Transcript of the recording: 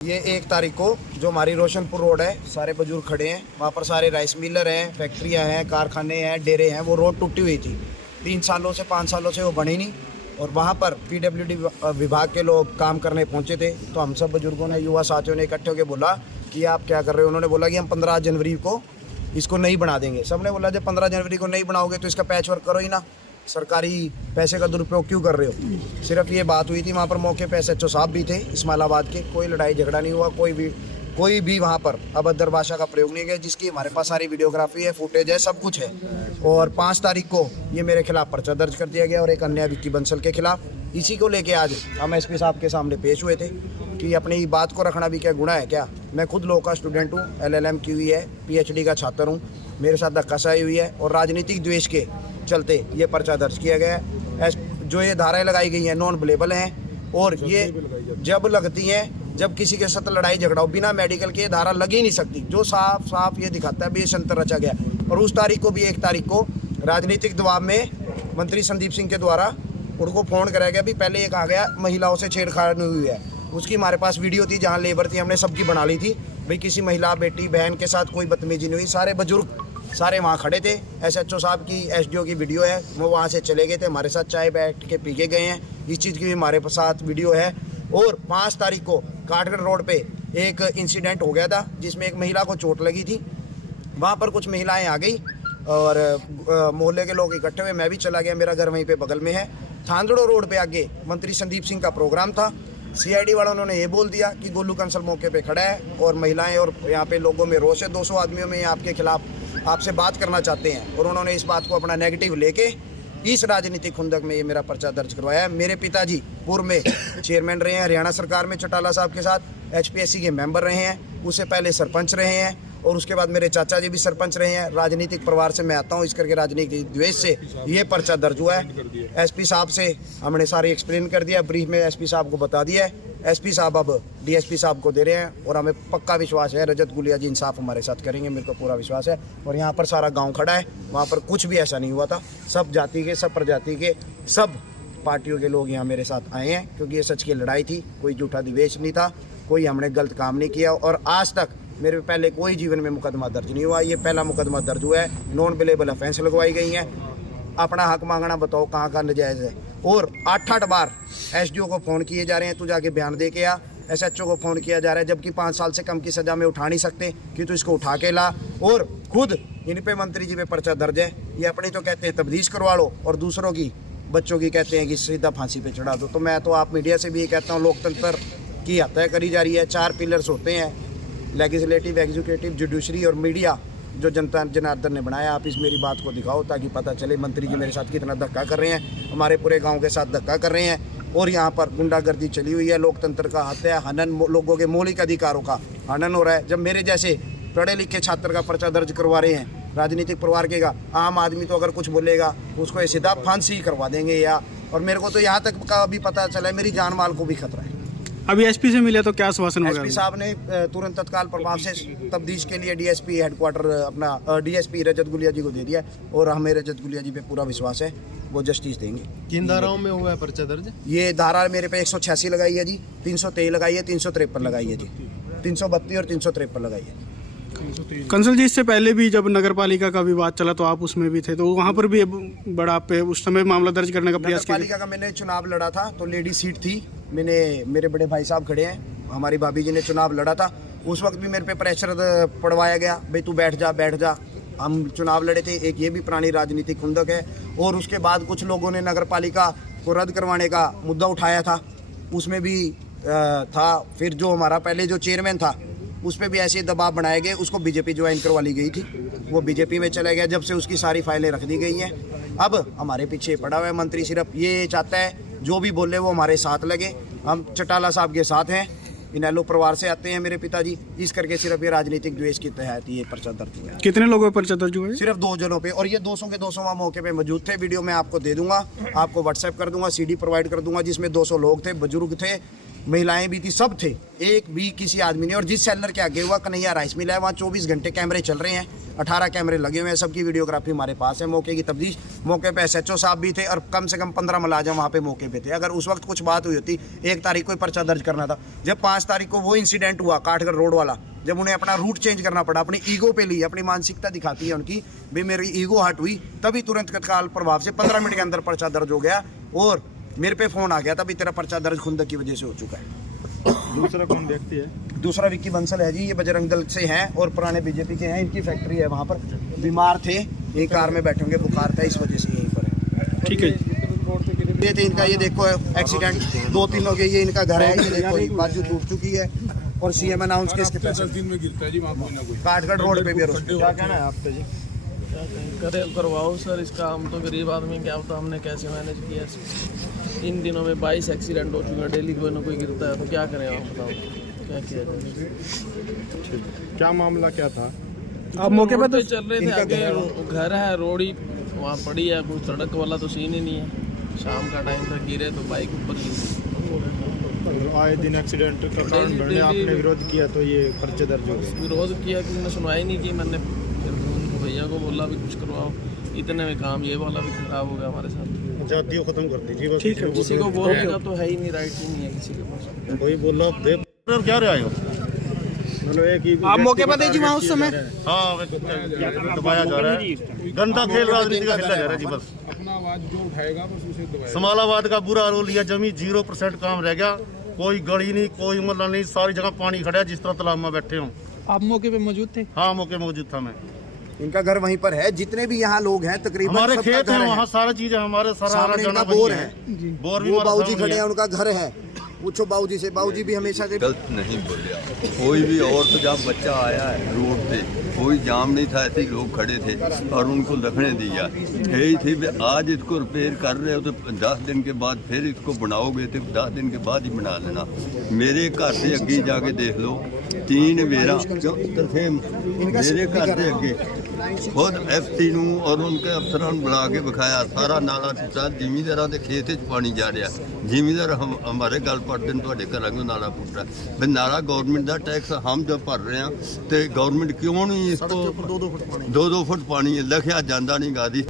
ये 1 तारीख को जो हमारी रोशनपुर रोड है, सारे बुजुर्ग खड़े हैं, वहाँ पर सारे राइस मिलर हैं, फैक्ट्रियाँ हैं, कारखाने हैं, डेरे हैं, वो रोड टूटी हुई थी 3 सालों से 5 सालों से वो बनी नहीं। और वहाँ पर पीडब्ल्यूडी विभाग के लोग काम करने पहुँचे थे, तो हम सब बुजुर्गों ने, युवा साथियों ने इकट्ठे होकर बोला कि आप क्या कर रहे हो। उन्होंने बोला कि हम 15 जनवरी को इसको नहीं बना देंगे। सबने बोला जब 15 जनवरी को नहीं बनाओगे तो इसका पैच वर्क करो ही ना, सरकारी पैसे का दुरुपयोग क्यों कर रहे हो। सिर्फ ये बात हुई थी। वहाँ पर मौके पे SHO साहब भी थे इस्माइलाबाद के, कोई लड़ाई झगड़ा नहीं हुआ, कोई भी वहाँ पर अभद्र भाषा का प्रयोग नहीं किया, जिसकी हमारे पास सारी वीडियोग्राफी है, फुटेज है, सब कुछ है। और 5 तारीख को ये मेरे खिलाफ पर्चा दर्ज कर दिया गया और एक अन्य विक्की बंसल के खिलाफ। इसी को लेके आज हम SP साहब के सामने पेश हुए थे कि अपनी बात को रखना भी क्या गुनाह है क्या। मैं खुद लॉ का स्टूडेंट हूँ, LLM की हुई है, PhD का छात्र हूँ, मेरे साथ धक्काशाही हुई है और राजनीतिक द्वेष के चलते ये पर्चा दर्ज किया गया है। जो ये धाराएं लगाई गई हैं नॉन अवेलेबल हैं और ये जब लगती हैं जब किसी के साथ लड़ाई झगड़ा हो, बिना मेडिकल के ये धारा लग ही नहीं सकती, जो साफ साफ ये दिखाता है भी ये षड्यंत्र रचा गया। और उस तारीख को भी 1 तारीख को राजनीतिक दबाव में मंत्री संदीप सिंह के द्वारा उनको फ़ोन कराया गया। भी पहले ये कहा गया महिलाओं से छेड़छाड़ हुई है, उसकी हमारे पास वीडियो थी जहाँ लेबर थी, हमने सबकी बना ली थी भाई किसी महिला बेटी बहन के साथ कोई बदतमीजी नहीं हुई। सारे बुजुर्ग सारे वहाँ खड़े थे। SHO साहब की SDO की वीडियो है, वो वहाँ से चले गए थे, हमारे साथ चाय बैठ के पी के गए हैं, इस चीज़ की भी हमारे साथ वीडियो है। और 5 तारीख को काठगढ़ रोड पे एक इंसिडेंट हो गया था जिसमें एक महिला को चोट लगी थी। वहाँ पर कुछ महिलाएं आ गई और मोहल्ले के लोग इकट्ठे हुए, मैं भी चला गया, मेरा घर वहीं पे बगल में है। थांदड़ो रोड पे आगे मंत्री संदीप सिंह का प्रोग्राम था। CID वालों ने ये बोल दिया कि गोलू कंसल मौके पे खड़ा है और महिलाएं और यहाँ पे लोगों में रोष है, 200 आदमियों में आपके खिलाफ आपसे बात करना चाहते हैं। और उन्होंने इस बात को अपना नेगेटिव लेके इस राजनीतिक खुंदक में ये मेरा पर्चा दर्ज करवाया है। मेरे पिताजी पूर्व में चेयरमैन रहे हैं हरियाणा सरकार में चौटाला साहब के साथ, HPSC के मेंबर रहे हैं, उससे पहले सरपंच रहे हैं और उसके बाद मेरे चाचा जी भी सरपंच रहे हैं। राजनीतिक परिवार से मैं आता हूँ, इस करके राजनीतिक द्वेष से ये पर्चा दर्ज हुआ है। SP साहब से हमने सारी एक्सप्लेन कर दिया, ब्रीफ में SP साहब को बता दिया है। SP साहब अब DSP साहब को दे रहे हैं और हमें पक्का विश्वास है रजत गुलिया जी इंसाफ हमारे साथ करेंगे, मेरे को पूरा विश्वास है। और यहाँ पर सारा गाँव खड़ा है, वहाँ पर कुछ भी ऐसा नहीं हुआ था। सब जाति के, सब प्रजाति के, सब पार्टियों के लोग यहाँ मेरे साथ आए हैं क्योंकि ये सच की लड़ाई थी, कोई झूठा द्वेष नहीं था, कोई हमने गलत काम नहीं किया। और आज तक मेरे पहले कोई जीवन में मुकदमा दर्ज नहीं हुआ, ये पहला मुकदमा दर्ज हुआ है। नॉन अवेलेबल ऑफेंस लगवाई गई हैं। अपना हक मांगना बताओ कहाँ का नजायज़ है। और 8-8 बार SDO को फ़ोन किए जा रहे हैं, तू जाके बयान दे के आ। SHO को फ़ोन किया जा रहा है, जबकि 5 साल से कम की सज़ा में उठा नहीं सकते कि तू इसको उठा के ला। और खुद इन पे मंत्री जी पे पर्चा दर्ज है। ये अपनी तो कहते हैं तब्दीश करवा लो और दूसरों की बच्चों की कहते हैं कि सीधा फांसी पे चढ़ा दो। तो मैं तो आप मीडिया से भी ये कहता हूँ, लोकतंत्र की हत्या करी जा रही है। 4 पिलर्स होते हैं, लेजिस्लेटिव, एग्जीक्यूटिव, जुडिशरी और मीडिया, जो जनता जनार्दन ने बनाया। आप इस मेरी बात को दिखाओ ताकि पता चले मंत्री जी मेरे साथ कितना धक्का कर रहे हैं, हमारे पूरे गांव के साथ धक्का कर रहे हैं। और यहाँ पर गुंडागर्दी चली हुई है, लोकतंत्र का हत्या, हनन, लोगों के मौलिक अधिकारों का हनन हो रहा है। जब मेरे जैसे पढ़े लिखे छात्र का पर्चा दर्ज करवा रहे हैं राजनीतिक परिवार के का, आम आदमी तो अगर कुछ बोलेगा उसको सीधा फांसी करवा देंगे या। और मेरे को तो यहाँ तक का भी पता चला है मेरी जान माल को भी खतरा है। अभी SP से मिले तो क्या आश्वासन होगा? SP साहब ने तुरंत तत्काल प्रभाव से तब्दीश के लिए DSP हेडक्वार्टर अपना DSP रजत गुलिया जी को दे दिया और हमें रजत गुलिया जी पे पूरा विश्वास है, वो जस्टिस देंगे। किन धाराओं में हुआ है पर्चा दर्ज? ये धारा मेरे पे 186 लगाई है जी, 323 लगाई है, 353 लगाई है जी, 332 और 353 लगाई है। कंसल जी, इससे पहले भी जब नगर पालिका का विवाद चला तो आप उसमें भी थे, तो वहाँ पर भी बड़ा पे उस समय मामला दर्ज करने का प्रयास किया? नगर पालिका का मैंने चुनाव लड़ा था तो लेडी सीट थी, मैंने, मेरे बड़े भाई साहब खड़े हैं, हमारी भाभी जी ने चुनाव लड़ा था। उस वक्त भी मेरे पे प्रेशर पड़वाया गया, भाई तू बैठ जा बैठ जा। हम चुनाव लड़े थे, एक ये भी पुरानी राजनीतिक खुंदक है। और उसके बाद कुछ लोगों ने नगर पालिका को रद्द करवाने का मुद्दा उठाया था, उसमें भी था। फिर जो हमारा पहले जो चेयरमैन था उस पर भी ऐसे दबाव बनाए गए, उसको BJP ज्वाइन करवा ली गई थी, वो BJP में चला गया। जब से उसकी सारी फाइलें रख दी गई हैं, अब हमारे पीछे पड़ा हुआ है। मंत्री सिर्फ ये चाहता है जो भी बोले वो हमारे साथ लगे। हम चौटाला साहब के साथ हैं, इनेलो परिवार से आते हैं मेरे पिताजी, इस करके सिर्फ ये राजनीतिक द्वेष के तहत ये पर्चा दर्ज हुआ है। कितने लोगों पर पर्चा दर्ज हुआ है? सिर्फ 2 जनों पे, और ये 200 के 200 वहाँ मौके पे मौजूद थे। वीडियो मैं आपको दे दूंगा, आपको WhatsApp कर दूंगा, CD प्रोवाइड कर दूंगा, जिसमें 200 लोग थे, बुजुर्ग थे, महिलाएं भी थी, सब थे, एक भी किसी आदमी ने। और जिस सेलर के आगे हुआ कन्हैया राइस मिल है, वहाँ 24 घंटे कैमरे चल रहे हैं, 18 कैमरे लगे हुए हैं, सबकी वीडियोग्राफी हमारे पास है। मौके की तफ्तीश, मौके पे SHO साहब भी थे और कम से कम 15 मुलाजिम वहाँ पे मौके पे थे। अगर उस वक्त कुछ बात हुई होती, 1 तारीख को ही पर्चा दर्ज करना था। जब 5 तारीख को वो इंसिडेंट हुआ काठगढ़ रोड वाला, जब उन्हें अपना रूट चेंज करना पड़ा, अपनी ईगो पे ली, अपनी मानसिकता दिखाती है उनकी भी मेरी ईगो हट हुई, तभी तुरंत तत्काल प्रभाव से 15 मिनट के अंदर पर्चा दर्ज हो गया और मेरे पे फ़ोन आ गया था भी तेरा पर्चा दर्ज खुंदक की वजह से हो चुका है। दूसरा कौन व्यक्ति है? दूसरा विक्की बंसल है जी, ये बजरंग दल से हैं और पुराने BJP के हैं। इनकी फैक्ट्री है वहाँ पर, बीमार थे, ये कार में बैठे होंगे, बुखार था, इस वजह से यहीं पर है। ठीक है। ये थे इनका, ये देखो एक्सीडेंट 2-3 हो गए, ये इनका घर है, ये देखो ये बाजू टूट चुकी है और CM अनाउंस के इसके पैसे दिन में गिरता है जी वहाँ कोई ना कोई। काठगढ़ रोड पे भी है। क्या कहना है आपका जी? करवाओ सर इसका, हम तो गरीब आदमी, क्या होता हमने कैसे मैनेज किया इसको। इन दिनों में 22 एक्सीडेंट हो चुके हैं, डेली कोई ना कोई गिरता है, तो क्या करें आप बताओ, क्या किया जाए। क्या मामला क्या था? आप मौके पर तो चल रहे थे, आगे घर है, रोड ही वहाँ पड़ी है, कोई सड़क वाला तो सीन ही नहीं है। शाम का टाइम था, गिरे तो बाइक ऊपर गिरी। आए दिन एक्सीडेंट का कारण बनने आपने विरोध किया तो ये पर्चे दर्ज हो गए। विरोध किया, किसी ने सुनवाई नहीं की। मैंने फिर उनको भैया को बोला भी कुछ करवाओ, इतने में काम ये वाला भी खराब हो गया हमारे साथ। जातियों खत्म कर दीजिए बस। ठीक है। किसी को बोलेगा तो है ही नहीं, राइट ही नहीं है किसी के पास। कोई बोला दे क्या रहे आए हो? मतलब एक ही आप मौके पर थे जी वहाँ उस समय? हाँ, दबाया जा रहा है, गंदा खेल राजनीति का खेला जा रहा है जी। बस अपना आवाज जो उठाएगा बस उसे दबाएगा। समालाबाद का बुरा रोल लिया, जमी 0% काम रह गया, कोई गली नहीं, कोई मतलब नहीं, सारी जगह पानी खड़ा है जिस तरह तालाब में बैठे हों। आप मौके पे मौजूद थे? हाँ, मौके मौजूद था मैं। इनका घर वहीं पर है, जितने भी यहाँ लोग हैं तकरीबन हमारे सबका खेत घर है वहाँ, सारा चीज है हमारे, सारा सामने जाना इनका बोर बनी है, बोर भी वो हमारे बाबूजी सामने खड़े हैं, है। उनका घर है। पूछो बाबूजी से, बाबूजी भी हमेशा से गलत नहीं बोले। कोई भी औरत जब बच्चा आया है रोड पे, कोई जाम नहीं था, ऐसे ही लोग खड़े थे और उनको रखने दिया। यही थी आज इसको रिपेयर कर रहे हो तो 10 दिन के बाद फिर इसको बनाओगे तो 10 दिन के बाद ही बना लेना। मेरे घर से अगे जाके देख लो, 3 मेरा मेरे घर से अगे खुद FC ਨੂੰ और उनके अफसरां ਨੂੰ बुला के विखाया, सारा नाला टूटा, ਜ਼ਿਮੀਂਦਾਰਾਂ ਦੇ खेत 'ਚ पानी जा रहा। ਜ਼ਿਮੀਂਦਾਰ हमारे गल पड़ते हैं ਤੁਹਾਡੇ ਘਰਾਂ ਨੂੰ ਨਾਲਾ ਪੁੱਟਾ ਵੀ ਨਾਲਾ गवर्नमेंट ਦਾ टैक्स हम जब भर रहे हैं तो गवर्नमेंट क्यों नहीं इसको 2-2 फुट पानी लिखिया जाता नहीं गा दी।